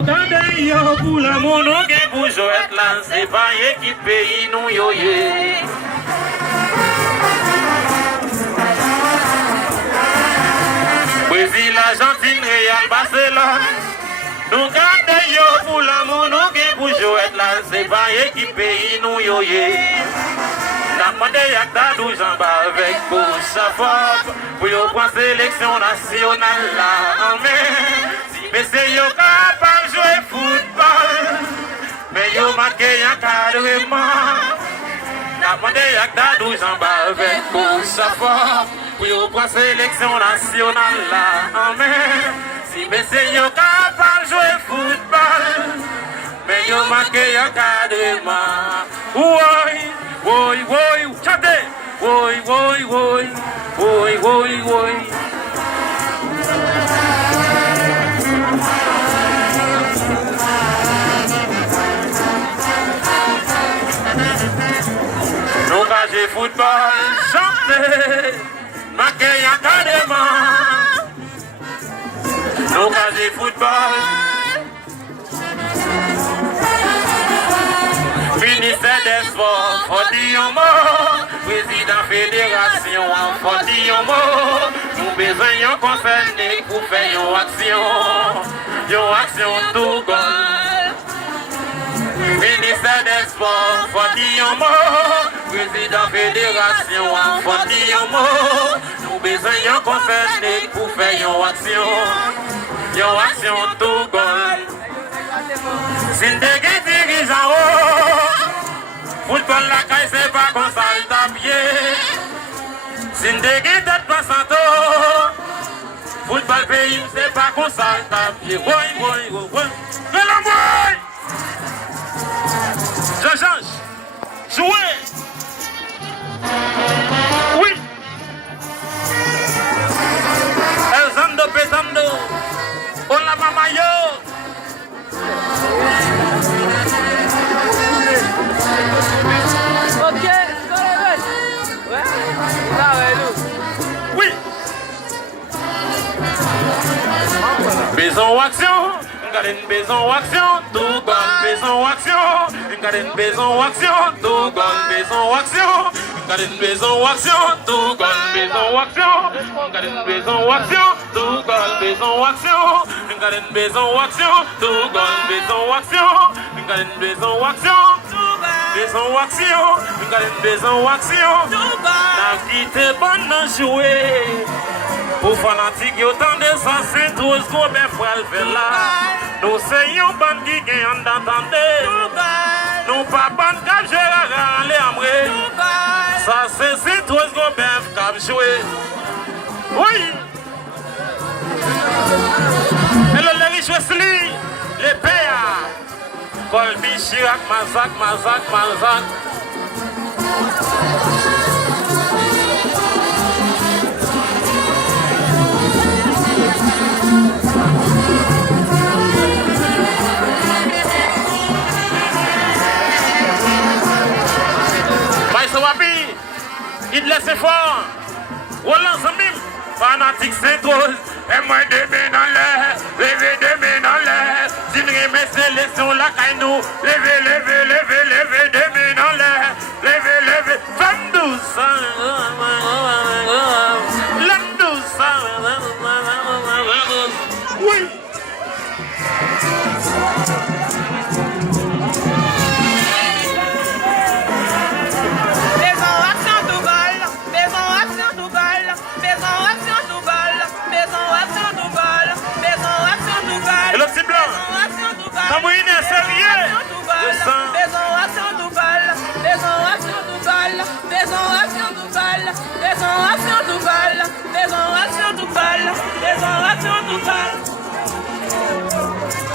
Regardez yo pour la mono qui pour jouer là, c'est pas équipe pays nous yo ye. Brésil, Argentine, Real, Barcelone. Nous gardons yo pour la mono qui pour jouer là, c'est pas équipe pays nous yo ye. N'a demandé à ta 12 ans avec bouche à force pour yo prendre sélection nationale là. Amen. Mais c'est yo capable de jouer football, mais yo marqué encadrement. N'a demandé à ta 12 ans avec bouche à force pour yo prendre sélection nationale là. Amen. Mais c'est yo capable de jouer football, mais yo marqué encadrement. Oui. Woy, woy, chantez! Woy, woy, woy, woy, woy, woy. Nous cagez football, chantez! Marquez encadrement. Nous cagez football. Ministère des Sports, faut dire un mot. Président Fédération, faut dire un mot. Nous besoin d'un conseil pour faire une action tout goal. Ministère des Sports, faut dire un mot. Président Fédération, faut dire un mot. Nous besoin d'un conseil pour faire une action tout goal. Si nous dirigeons en haut, football la caille c'est pas qu'on s'en tapier. Si nous dirigeons pas sans football pays c'est pas qu'on s'en tapier. Oui, oui, oui, oui. Mais la moi je change. Jouer. Oui. El Zando pesando. On la mamayo. Ok, ouais, oui. Besoin action, une besoin action, tout goal, besoin action, une besoin action, tout goal, besoin action, une besoin action, tout goal, besoin action, une besoin action, tout goal, besoin action, une besoin action, tout goal, besoin action, une besoin action. Besoin action, une besoin action. N'a quitté bon jouer. Pour fanatique, autant de ça, c'est tout ce qu'on peut faire là. Nous sommes ban qui gagnent d'entendre. Nous pas ban qui jouer à aller ça, c'est tout ce qu'on peut jouer. Oui. Et le Lerish Wesley, les pères. Colby, Chirac, Mazak. Maïsa Wapi, il laisse fort. Roland Zambim, fanatique Saint-Rose. Et moi deux mains dans l'air, levez deux mains dans l'air. Si nous remettons sélection la caille nous, levez deux mains dans l'air. Levez, femme douce.